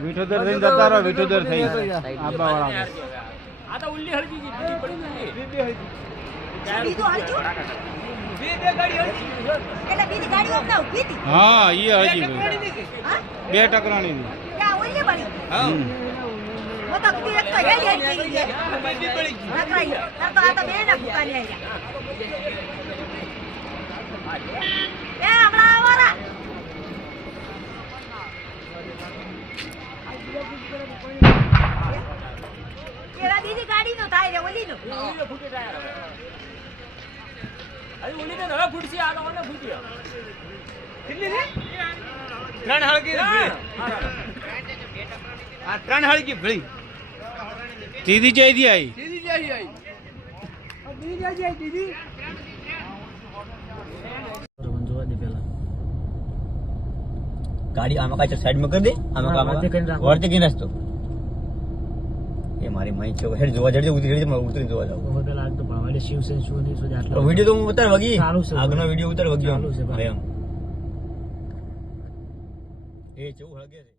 વિઠોદર થઈ જતા રહો, વિઠોદર થઈ આબા વાળા આ તો ઉલ્લી હળકી જી બીજી પડી ગઈ હા ઈ હળજી બે ટકરાણી બીજી ગાડી નો થાય ઓલી નો ફૂટે ટાયર હવે ઓલી ને હવે ફૂટશે આ તો મને ફૂટ્યો કેટલી છે 3 હળકી આ 3 હળકી ભળી સીધી જઈ આવી દીદી જઈ આવી દીદી જઈ દીદી ગાડી આમાં કાચો સાઈડ માં કરી દે આમાં વર્તે કે રસ્તો એ મારી માઈ છે હેડ જોવા જડજે ઉતરી જોવા જાવ પેલા આગ તો પાવાડે શિવસેન શું ની સુધી આટલા વિડિયો તો હું ઉતાર વગી આગનો વિડિયો ઉતાર વગી એમ એ કેવું હળગે છે